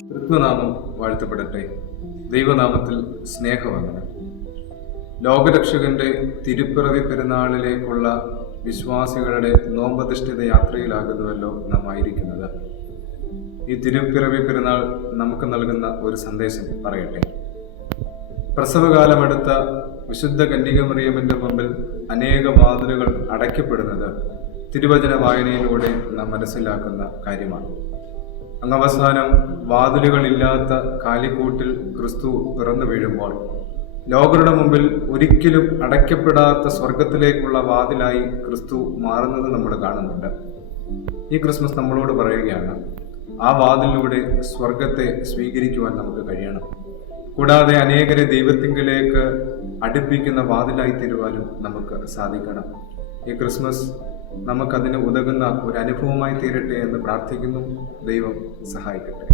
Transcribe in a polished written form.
തൃത്വനാമം വാഴ്ത്തപ്പെടട്ടെ. ദൈവനാമത്തിൽ സ്നേഹവന്ദനം. ലോകരക്ഷകന്റെ തിരുപ്പിറവി പെരുന്നാളിലേക്കുള്ള വിശ്വാസികളുടെ നോമ്പധിഷ്ഠിത യാത്രയിലാകുന്നുവല്ലോ നാം ആയിരിക്കുന്നത്. ഈ തിരുപ്പിറവി പെരുന്നാൾ നമുക്ക് നൽകുന്ന ഒരു സന്ദേശം പറയട്ടെ. പ്രസവകാലമെടുത്ത വിശുദ്ധ കന്യകമറിയമിന്റെ മുമ്പിൽ അനേക വാതിലുകൾ അടയ്ക്കപ്പെടുന്നത് തിരുവചന വായനയിലൂടെ നാം മനസ്സിലാക്കുന്ന കാര്യമാണ്. അങ്ങവസാനം വാതിലുകളില്ലാത്ത കാലിക്കൂട്ടിൽ ക്രിസ്തു പിറന്നു വീഴുമ്പോൾ ലോകരുടെ മുമ്പിൽ ഒരിക്കലും അടയ്ക്കപ്പെടാത്ത സ്വർഗത്തിലേക്കുള്ള വാതിലായി ക്രിസ്തു മാറുന്നത് നമ്മൾ കാണുന്നുണ്ട്. ഈ ക്രിസ്മസ് നമ്മളോട് പറയുകയാണ്, ആ വാതിലിലൂടെ സ്വർഗത്തെ സ്വീകരിക്കുവാൻ നമുക്ക് കഴിയണം. കൂടാതെ അനേകരെ ദൈവത്തിങ്കിലേക്ക് അടുപ്പിക്കുന്ന വാതിലായി തീരുവാനും നമുക്ക് സാധിക്കണം. ഈ ക്രിസ്മസ് നമുക്കതിന് ഉതകുന്ന ഒരു അനുഭവമായി തീരട്ടെ എന്ന് പ്രാർത്ഥിക്കുന്നു. ദൈവം സഹായിക്കട്ടെ.